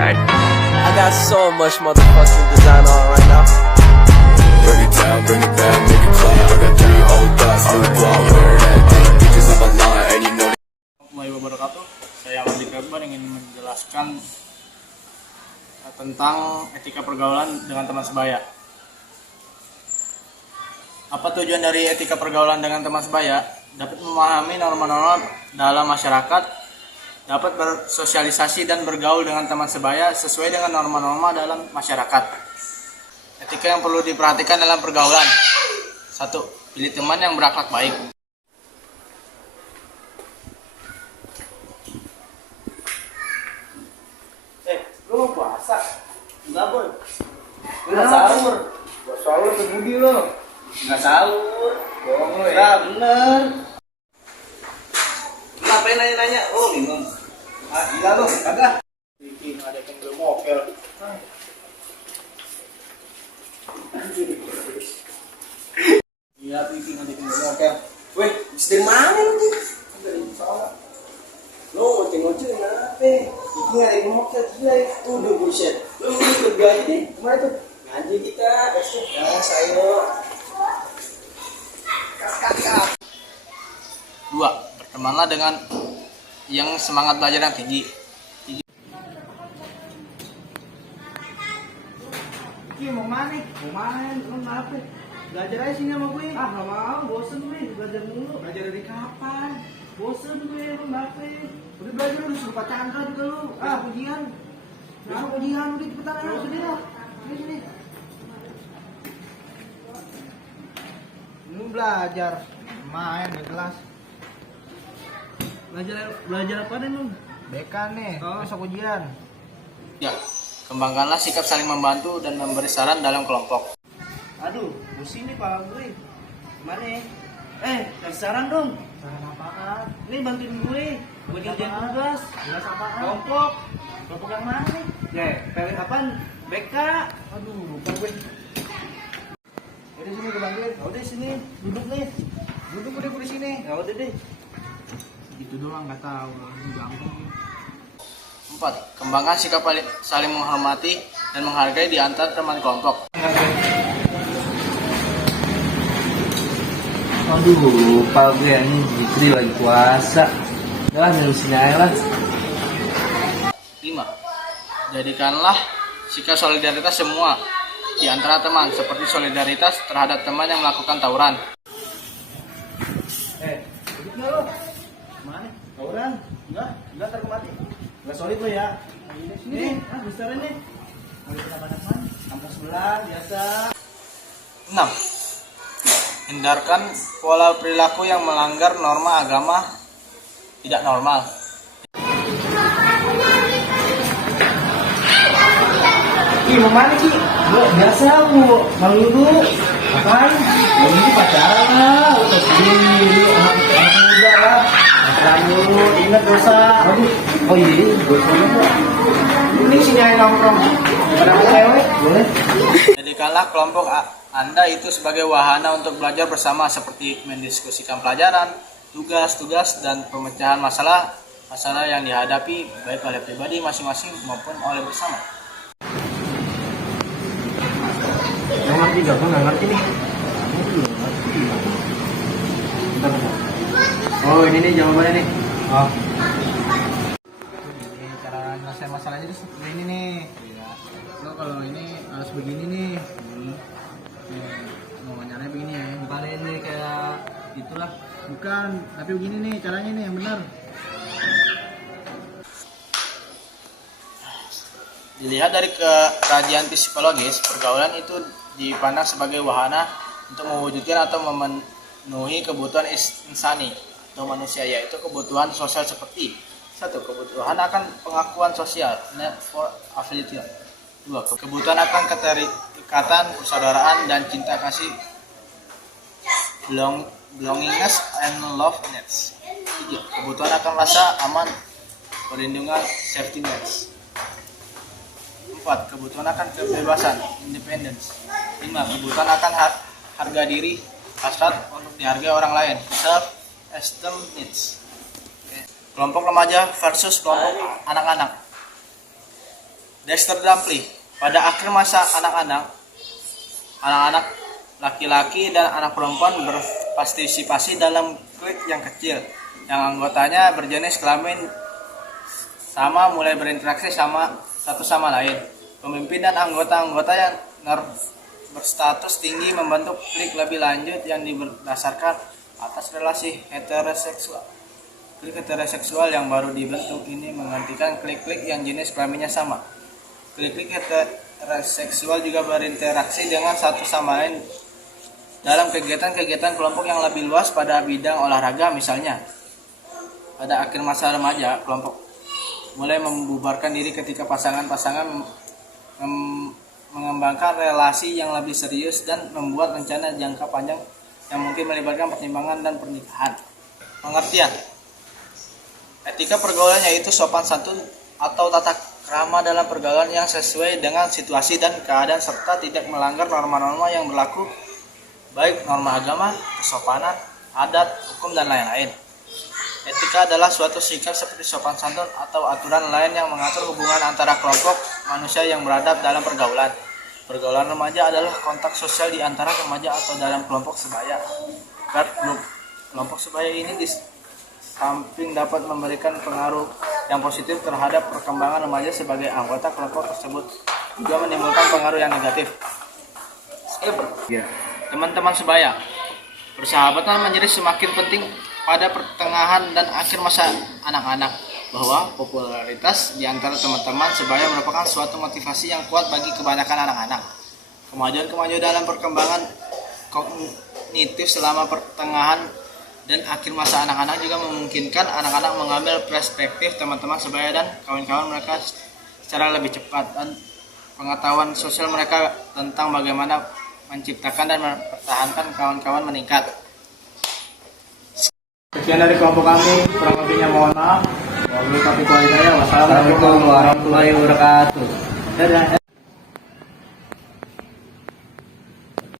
guy. I got so much motherfucking design on right now. Bring it down, bring it back, make it clap. I got 3 old thoughts, new guap, wear that thing, bitches on my line, and you know. Assalamualaikum wabarakatuh. Saya Aldi Akbar ingin menjelaskan tentang etika pergaulan dengan teman sebaya. Apa tujuan dari etika pergaulan dengan teman sebaya? Dapat memahami norma-norma dalam masyarakat, dapat bersosialisasi dan bergaul dengan teman sebaya sesuai dengan norma-norma dalam masyarakat. Etika yang perlu diperhatikan dalam pergaulan. 1. Pilih teman yang berakhlak baik. Lu mau puasa? Enggak, Bun. Enggak sahur. Gua sahur ke Budi lo. Enggak sahur. Bohong lo ya. Bener. Ngapain nanya-nanya? Oh, bingung. Ah, gila lo, kagak. Bikin ada yang gue mokel. Iya, bikin ada yang gue mokel. Weh, dari mana lu nih? Dari salah. Lo ngoceh-ngoceh kenapa? Ini ada yang mau gila ya. Tuh, udah bullshit. Lu kerja aja deh. Kemana tuh? Ngaji kita. Ya, saya. 2. Bertemanlah dengan yang semangat belajar yang tinggi. Ki mau mana? Mau main? Lu kenapa? Belajar aja sini sama gue. Ah, gak mau. Bosen gue. Belajar mulu. Belajar dari kapan? Bosen gue. Lu kenapa? Udah belajar lu suruh Pak Chandra juga lu. Ah, ujian. Nah, ujian udah cepetan aja. Sini lah. Sini. Lu belajar. Main di kelas. Belajar apa nih lu? BK nih. Besok ujian. Ya, kembangkanlah sikap saling membantu dan memberi saran dalam kelompok. Aduh, pusing nih pala gue. Gimana ya? Kasih saran dong. Saran apaan? Nih bantuin gue. Gue ngerjain tugas. Tugas apaan? Kelompok. Kelompok yang mana nih? PW apaan? BK. Aduh, lupa gue. Udah sini gue bantuin. Udah sini, duduk nih. Duduk udah gue di sini. Ya udah deh. Gitu doang nggak tahu. Ini gampang. 4. Kembangkan sikap saling menghormati dan menghargai di antara teman kelompok. Aduh, lupa gue ini Fitri lagi puasa. Udah lah, minum sini aja lah. 5. Jadikanlah sikap solidaritas semua di antara teman, seperti solidaritas terhadap teman yang melakukan tawuran. Duduk nggak lo? Mana? Tawuran? Enggak ntar gue mati. Enggak solid lo ya. Sini, besar nih. Mau kenapa-napa? Kampus sebelah, biasa. 6. Hindarkan pola perilaku yang melanggar norma agama tidak normal. Ki, mau mana Ki? Lo biasa lu, malu dulu. Ngapain? Lo ini pacaran lah, lo sendiri, anak muda lah. Pacaran dulu, ingat dosa. Aduh, oh iya, gue soalnya. Ini sini aja nongkrong. Pada mau cewek, boleh? Jadikanlah kelompok Anda itu sebagai wahana untuk belajar bersama, seperti mendiskusikan pelajaran, tugas-tugas, dan pemecahan masalah yang dihadapi baik oleh pribadi masing-masing maupun oleh bersama. Yang ngerti gak? Gue gak ngerti nih. Bentar. Oh ini nih jawabannya nih. Oh. Ini cara nyelesain masalahnya tuh seperti ini nih. Lo kalau ini harus begini nih. Mau caranya begini ya. Bukan ini kayak itulah. Bukan, tapi begini nih caranya nih yang benar. Dilihat dari kajian psikologis, pergaulan itu dipandang sebagai wahana untuk mewujudkan atau memenuhi kebutuhan insani atau manusia, yaitu kebutuhan sosial seperti 1. Kebutuhan akan pengakuan sosial, need for affiliation. 2. Kebutuhan akan keterikatan, persaudaraan, dan cinta kasih, belongingness and love needs. 3. Kebutuhan akan rasa aman, perlindungan, safety nets. 4. Kebutuhan akan kebebasan, independence. 5. Kebutuhan akan harga diri, hasrat untuk dihargai orang lain, self-esteem needs. Kelompok remaja versus kelompok anak-anak. Dexter Dumpling. Pada akhir masa anak-anak laki-laki dan anak perempuan berpartisipasi dalam klik yang kecil, yang anggotanya berjenis kelamin sama mulai berinteraksi sama satu sama lain. Pemimpin dan anggota-anggota yang berstatus tinggi membentuk klik lebih lanjut yang berdasarkan atas relasi heteroseksual. Klik heteroseksual yang baru dibentuk ini menggantikan klik-klik yang jenis kelaminnya sama. Klik-klik heteroseksual juga berinteraksi dengan satu sama lain dalam kegiatan-kegiatan kelompok yang lebih luas pada bidang olahraga misalnya. Pada akhir masa remaja, kelompok mulai membubarkan diri ketika pasangan-pasangan mengembangkan relasi yang lebih serius dan membuat rencana jangka panjang yang mungkin melibatkan pertimbangan dan pernikahan. Pengertian etika pergaulan yaitu sopan santun atau tata krama dalam pergaulan yang sesuai dengan situasi dan keadaan serta tidak melanggar norma-norma yang berlaku, baik norma agama, kesopanan, adat, hukum, dan lain-lain. Etika adalah suatu sikap seperti sopan santun atau aturan lain yang mengatur hubungan antara kelompok manusia yang beradab dalam pergaulan. Pergaulan remaja adalah kontak sosial di antara remaja atau dalam kelompok sebaya. Kelompok sebaya ini di samping dapat memberikan pengaruh yang positif terhadap perkembangan remaja sebagai anggota kelompok tersebut, juga menimbulkan pengaruh yang negatif. Teman-teman sebaya, persahabatan menjadi semakin penting pada pertengahan dan akhir masa anak-anak, bahwa popularitas di antara teman-teman sebaya merupakan suatu motivasi yang kuat bagi kebanyakan anak-anak. Kemajuan-kemajuan dalam perkembangan kognitif selama pertengahan dan akhir masa anak-anak juga memungkinkan anak-anak mengambil perspektif teman-teman sebaya dan kawan-kawan mereka secara lebih cepat, dan pengetahuan sosial mereka tentang bagaimana menciptakan dan mempertahankan kawan-kawan meningkat. Sekian dari kelompok kami, kurang lebihnya mohon maaf. Wassalamualaikum warahmatullahi wabarakatuh. Dadah.